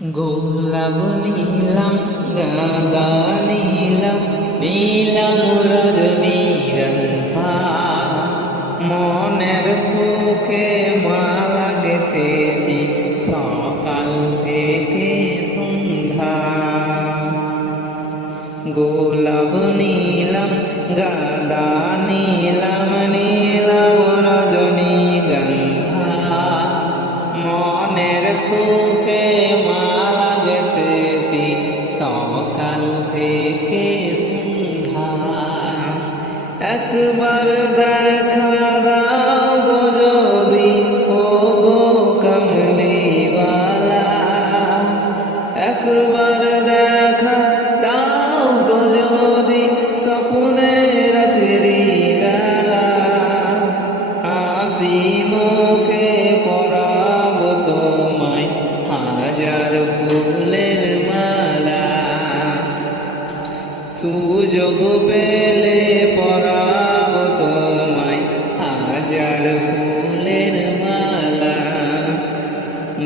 গোলাপ নীলাম গাঁদা নীলাম নীলাম রজনীগন্ধা মনের সুখে মালা গেঁথেছি সকাল থেকে সন্ধ্যা। গোলাপ নীলাম গাঁদা নীলাম নীলাম রজনীগন্ধা মনের সুখে মালা গেঁথেছি সকাল থেকে সন্ধ্যা। একবার দেখা দাও গো যদি ও গো কমলিওয়ালা, একবার দেখা দাও গো যদি স্বপ্নে রাত্রি বেলা, হাসি মুখে পরাব তোমায় হাজার ফুলের মালা। সুযোগ পেলে পরাব তোমায় হাজার ফুলের মালা।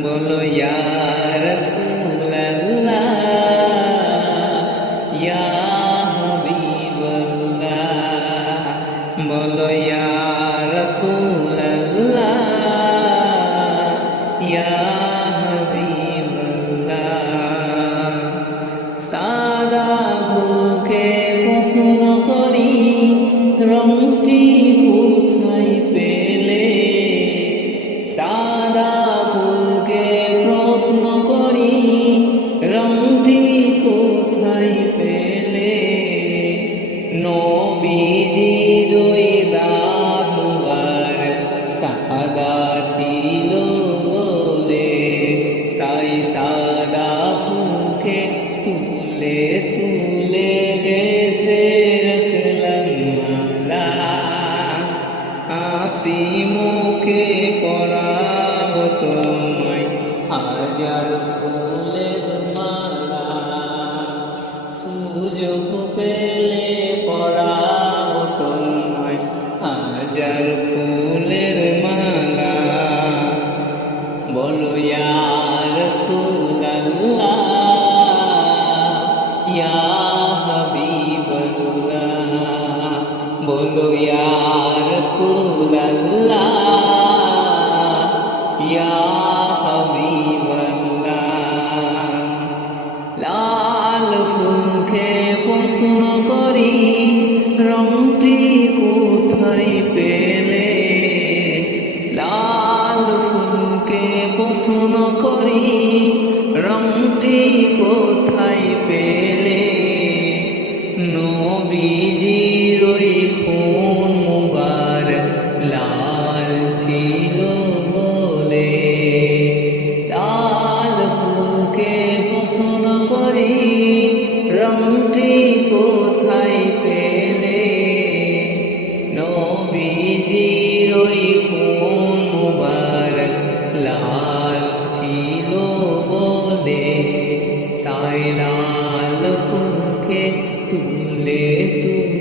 বলো ইয়া রাসূলুল্লাহ ইয়া হাবিবাল্লাহ, বলো ইয়া রাসূলুল্লাহ ইয়া হাবিবাল্লাহ। সাদা ফুলকে প্রশ্ন করি রংটি কোথায় পেলে, সাদা ফুলকে প্রশ্ন করি রংটি কোথায় পেলে। নবীজির ওই দাঁত মুবারক সাদা ছিল বলে, তাই সাদা ফুলকে তুলে তুলে গেঁথে রাখলাম মালা। হাসি মুখে পরাব তোমায় হাজার ফুলের মালা। সুযোগ পেলে পরাব তোমায় হাজার ফুলের মালা। বলো ইয়া রাসূলুল্লাহ ইয়া হাবিবাল্লাহ, বলো ইয়া রাসূলুল্লাহ ইয়া হাবিবাল্লাহ। লাল ফুলকে প্রশ্ন করি রংটি কোথায় পেলে, লাল ফুলকে প্রশ্ন করি রংটি কোথায় পেলে। নবীজির ওই খুন মুবারক লাল ছিল বলে, লাল ফুলকে প্রশ্ন করি রংটি কোথায় পেলে। নবীজির ওই খুন মুবারক লাল ছিল বলে, তাই লাল ফুলকে তুলে তুলে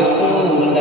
রাসূল